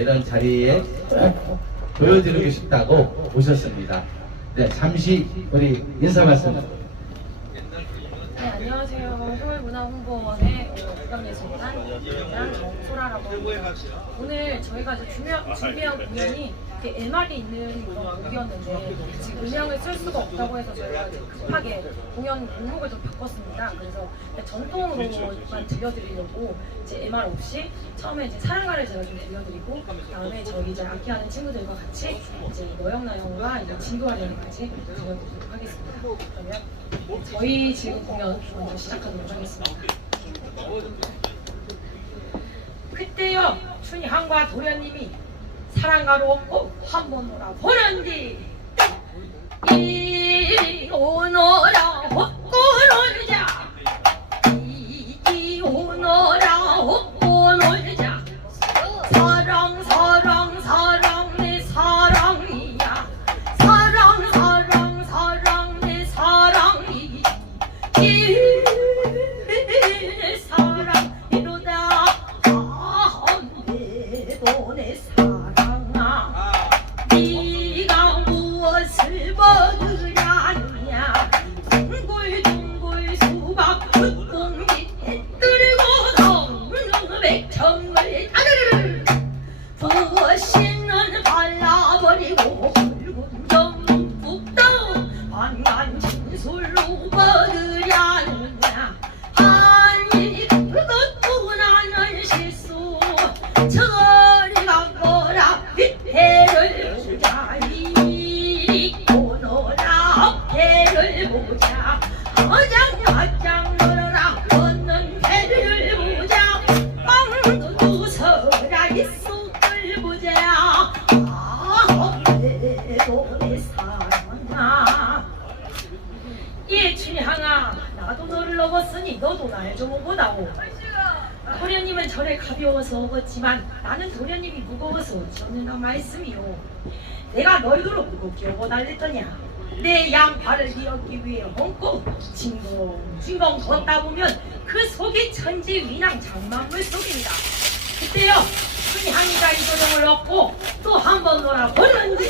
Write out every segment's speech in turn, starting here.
이런 자리에 꼭 보여드리고 싶다고 오셨습니다. 네, 잠시 우리 인사 말씀. 네, 안녕하세요. 서울문화홍보원의 국감예술단 단장 정소라라고 합니다. 오늘 저희가 이제 준비한, 준비한 공연이 MR이 있는 그런 곡이었는데 지금 음향을 쓸 수가 없다고 해서 저희가 급하게 공연 목록을 좀 바꿨습니다. 그래서 전통으로만 들려드리려고 이제 MR 없이 처음에 이제 사랑가를 제가 좀 들려드리고 그다음에 저희 이제 악기하는 친구들과 같이 이제 너영나영과 진도하령까지 들려드리도록 하겠습니다. 그러면 저희 지금 공연 먼저 시작하도록 하겠습니다. 그때요 춘향과 도련님이 사랑가로 꼭 한번 놀아보는디 이 오너라 헛고 내가 너희도로 무겁게 오고 달랬더냐? 내 양팔을 이었기 위해 얹고 징검징검 걷다 보면 그 속이 천지 위낭 장만물 속입니다. 그때요 춘향이가 이 도령을 얻고 또 한 번 놀아보는지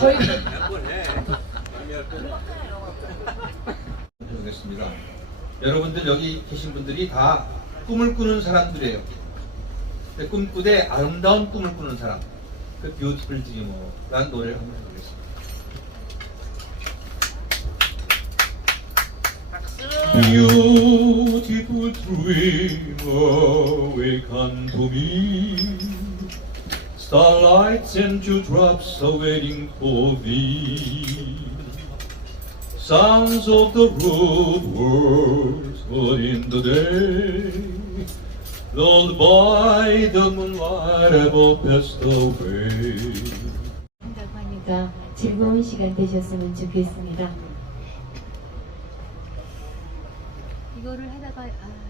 저희 보겠습니다. 여러분들 여기 계신 분들이 다 꿈을 꾸는 사람들이에요. 꿈꾸되 아름다운 꿈을 꾸는 사람. 그 뷰티풀 드리머라는 노래를 한번 해보겠습니다. Beautiful dreamer, wake unto me. Starlights and dewdrops are waiting for thee. Sounds of the rude world heard in the day, lulled by the moonlight ever passed away. 한다고 하니까 즐거운 시간 되셨으면 좋겠습니다. 이거를 하다가 아,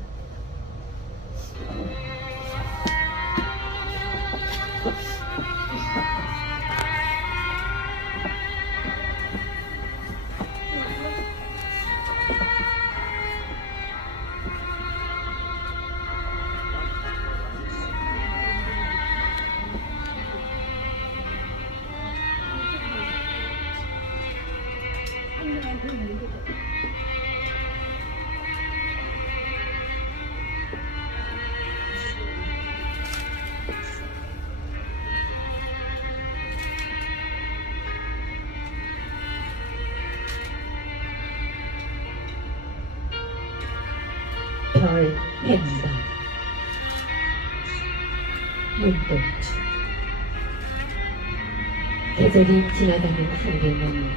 계절이 지나가는 하늘에는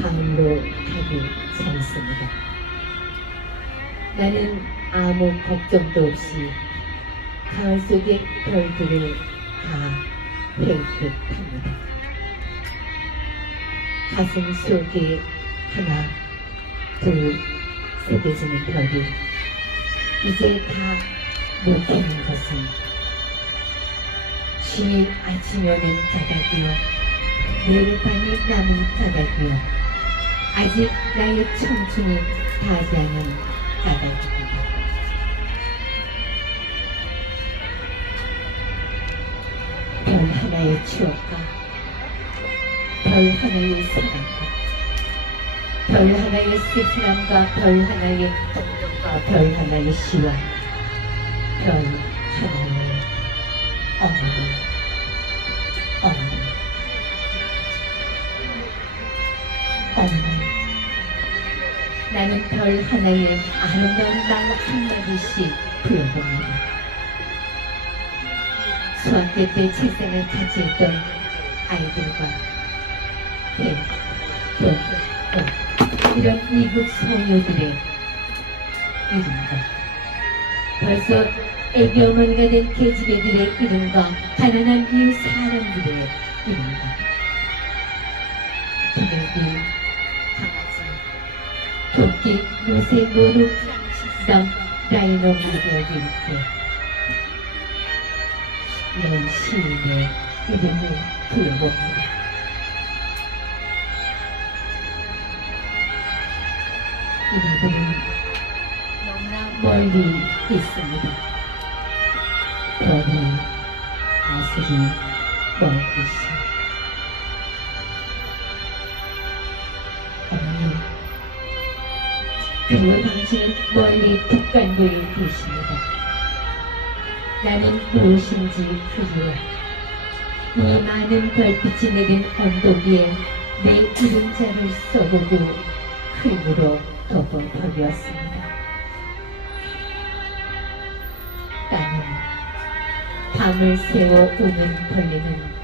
가을로 가기 섰습니다. 나는 아무 걱정도 없이 가을 속의 별들을 다 획득합니다. 가슴 속에 하나, 둘, 새겨지는 별이 이제 다 못하는 것은 아침이 오는 자각이요. 내일 밤이 남은 자각이요. 아직 나의 청춘이 다하지 않은 자각입니다. 별 하나의 추억과 별 하나의 사랑과 별 하나의 쓸쓸함과 별 하나의 동정과 별 하나의 시와 별 하나의 어머니 어머니 나는 별 하나의 아름다운 말 한마디씩 부여봅니다. 수학교 때 책상을 같이 했던 아이들과 배, 교, 어, 이런 이국 소녀들의 이름과 벌써 애기 어머니가 된 계집애들의 이름과 가난한 이웃 사람들의 이름과 토끼, 요새 노루, 식성, 라이노 무더기 때 이런 시인의 이름을. 이들은 너무나 멀리 있습니다. 별이 아슬이 멀듯이 그리고 당신은 멀리 북간도에 계십니다. 나는 무엇인지 그리워 이 많은 별빛이 내린 언덕 위에 내 이름자를 써보고 흙으로 덮어버렸습니다. 나는 밤을 새워 우는 벌레는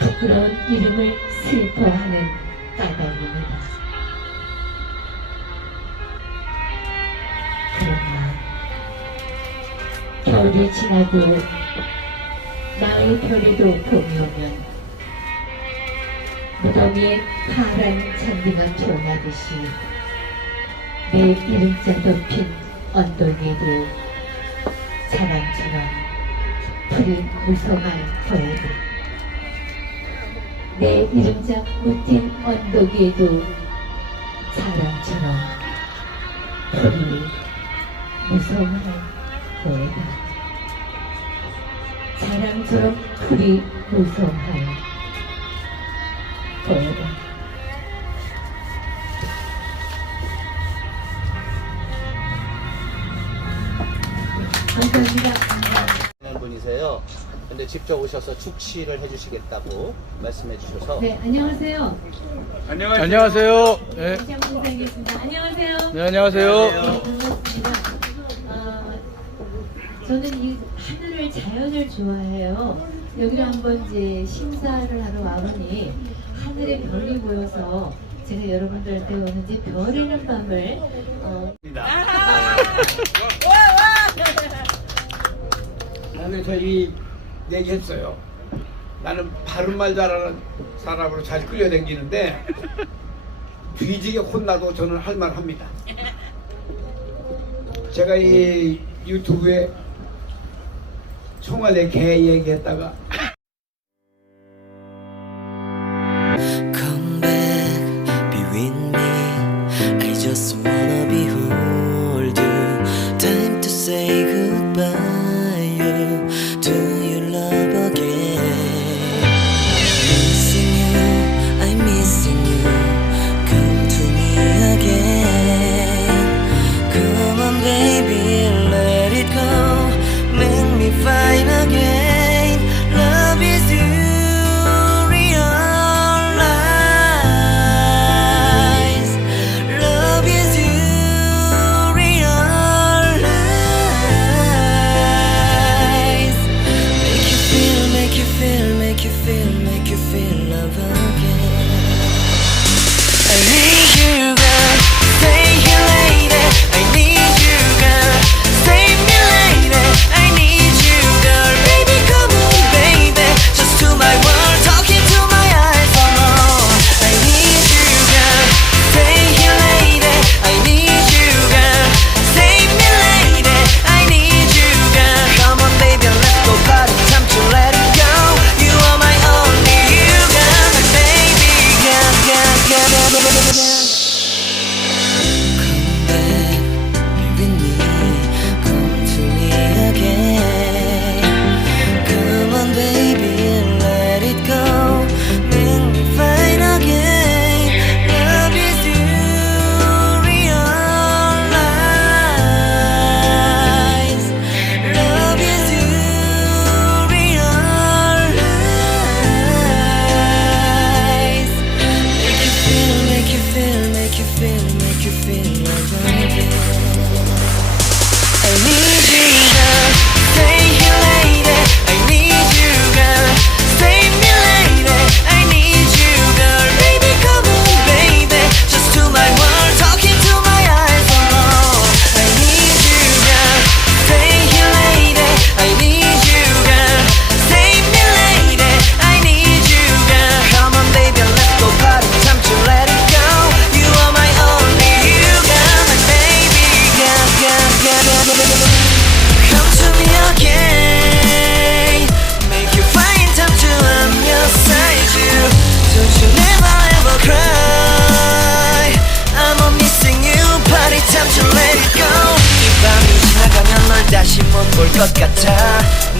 부끄러운 이름을 슬퍼하는 까닭입니다. 겨울이 지나고 나의 별에도 봄이 오면 무덤 위에 파란 잔디가 피어나듯이 내 이름자 덮인 언덕에도 사랑처럼 푸른 무성한 거에도 내 이름자 묻힌 언덕 위에도 사랑처럼 푸른 무서워할 거다. 사랑처럼 그리 무서워할 거다. 감사합니다. 분이세요. 근데 직접 오셔서 축시를 해주시겠다고 말씀해 주셔서 네, 안녕하세요. 안녕하세요. 네. 다시 한번 인사드리겠습니다. 안녕하세요. 네, 안녕하세요. 네, 반갑습니다. 아, 저는 이 자연을 좋아해요. 여기를 한번 이제 심사를 하러 와보니 하늘에 별이 보여서 제가 여러분들한테 오늘 이제 별이는 밤을 어, 나는 저희 얘기했어요. 나는 바른 말 잘하는 사람으로 잘 끌려다니는데 뒤지게 혼나도 저는 할 말 합니다. 제가 이 유튜브에 청와대 개 얘기했다가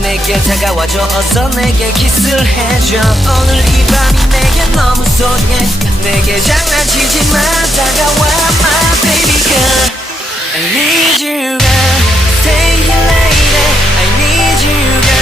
내게 다가와줘, 어서 내게 키스를 해줘. 오늘 이 밤이 내게 너무 소중해. 내게 장난치지 마, 다가와, my baby girl. I need you, girl. Stay here, lady. I need you, girl.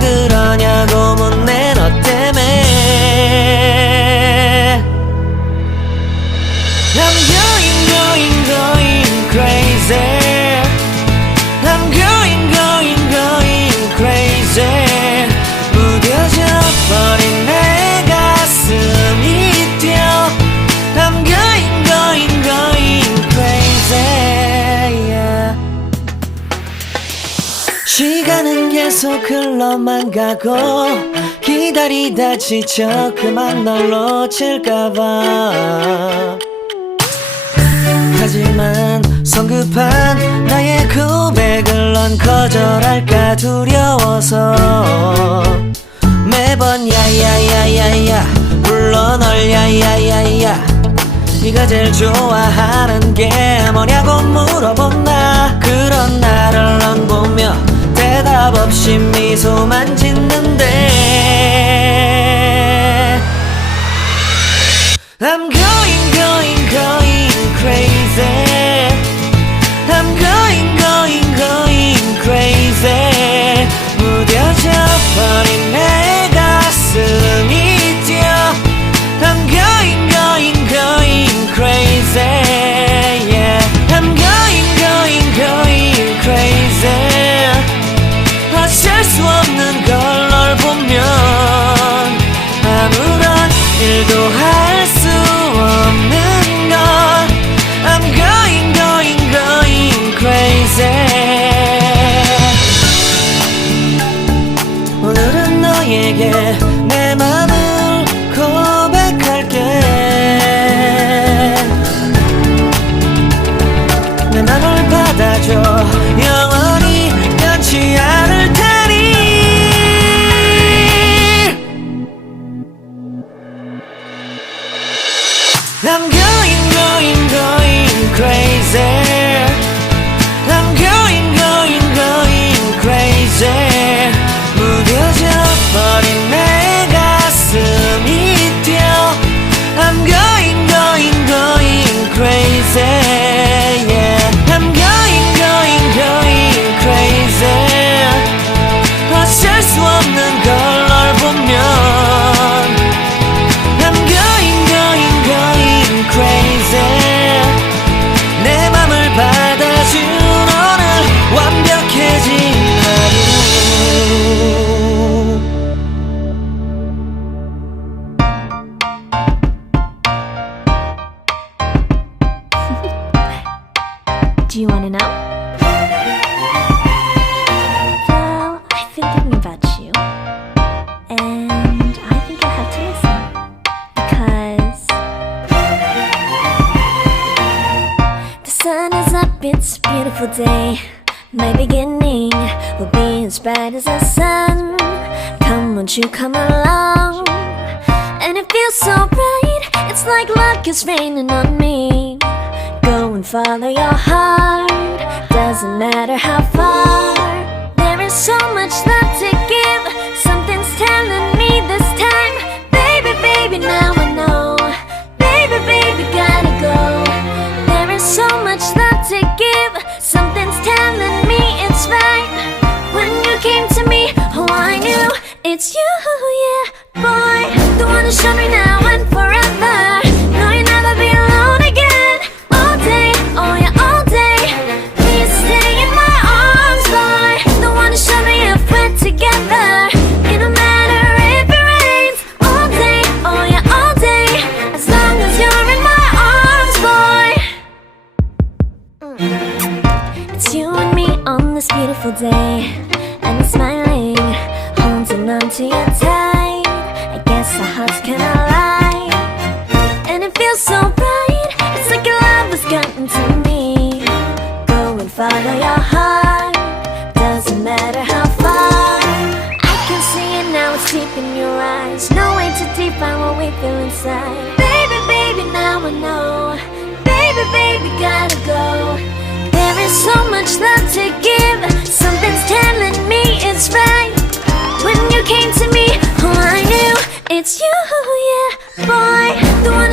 그러냐고 묻네 너 때문에 I'm going going going crazy 놀러만 가고 기다리다 지쳐 그만 널 놓칠까봐. 하지만 성급한 나의 고백을 넌 거절할까 두려워서 매번 야야야야야 불러 널 야야야야. 네가 제일 좋아하는 게 뭐냐고 물어본 나 그런 나를 넌 again young Come on, you come along. And it feels so right. It's like luck is raining on me. Go and follow your heart. Doesn't matter how far. There is so much love to give. Something's telling me this time. Baby, baby, now I know. Baby, baby, gotta go. There is so much love to give. Something's telling me It's you, yeah, boy, the one to show me now.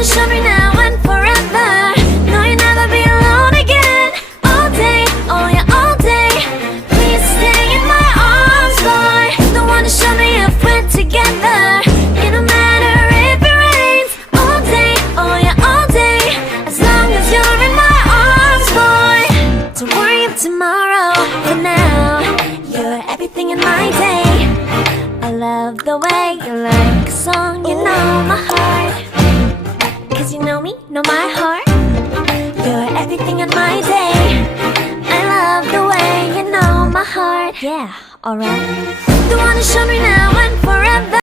Sunshine